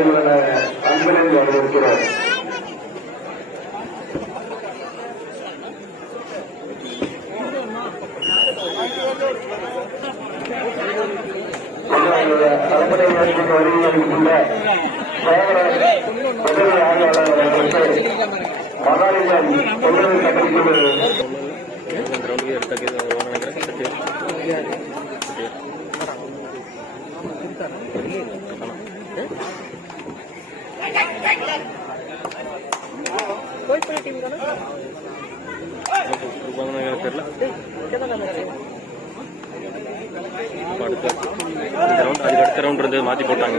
பேராசிரியர்கள் அன்புடன் வருவதற்கான அன்புடன் என்று வருகின்ற சேவகர் உதவி அவர்களுக்கு மகாலிங்கம் தொழில் கட்டளிக்கிறது தெரியல அடுத்த இந்த ரவுண்ட் அதுக்கு அடுத்த ரவுண்ட் இருந்து மாற்றி போட்டாங்க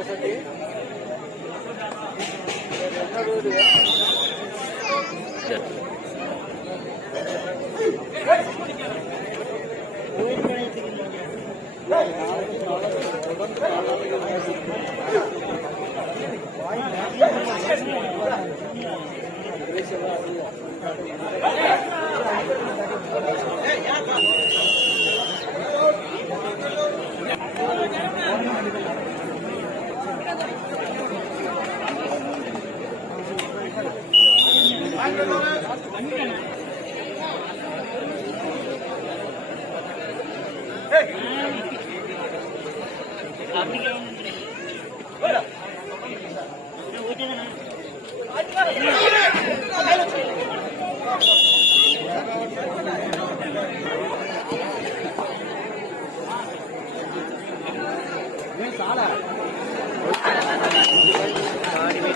చేసేది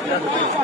ஆசிரியர்களையும்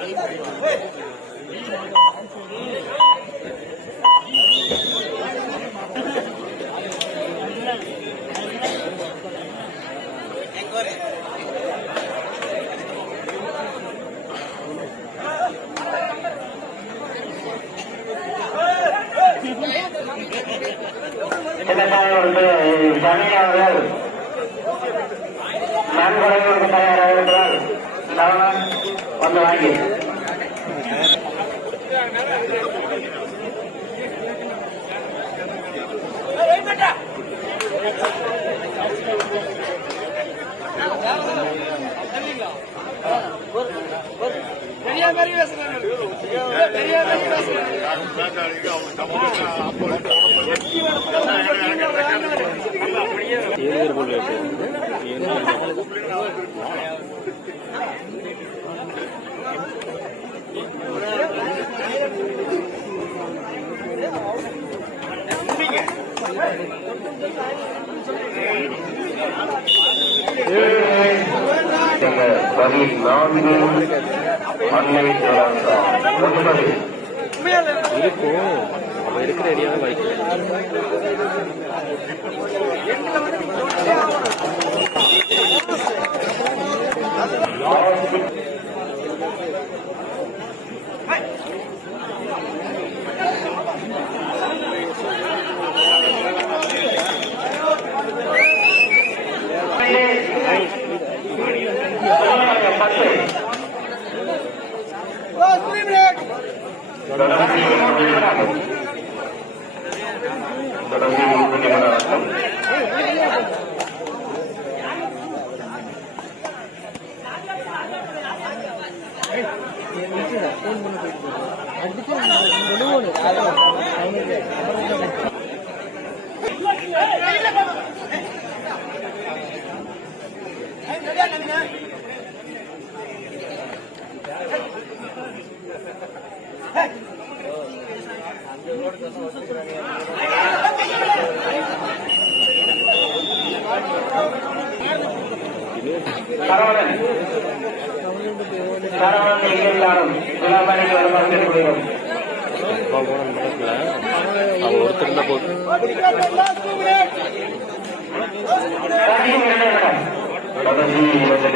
உறுப்பினர்களும் இதற்காக நன்கொடைகளுக்கு தயாராக இருக்கிறார். கவனம் வந்து வாங்கி ஒரு பேசுறேன் பதி நான்கு அன்னை தெரசா ஒன்பது இருக்கும் அவ இருக்கிற ஏரியாவில் வாய்ப்பு பத்து சரவணன். சரவணன் எங்கெல்லாரும் விழாமணிக்கு வருமாறு கேட்டுக்கொள்கிறோம் அவன் ஒருத்தர் இருந்தா போதும் கடைசி இரண்டு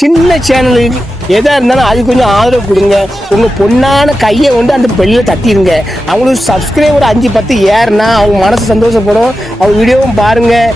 சின்ன பையன் எதாக சேனலுக்கு இருந்தாலும் அது கொஞ்சம் ஆதரவு கொடுங்க. உங்கள் பொண்ணான கையை கொண்டு அந்த பெல்லில் தட்டிடுங்க அவங்களுக்கு சப்ஸ்கிரைபர் அஞ்சு பத்து ஏறுனா அவங்க மனசு சந்தோஷப்படும். அவங்க வீடியோவும் பாருங்கள்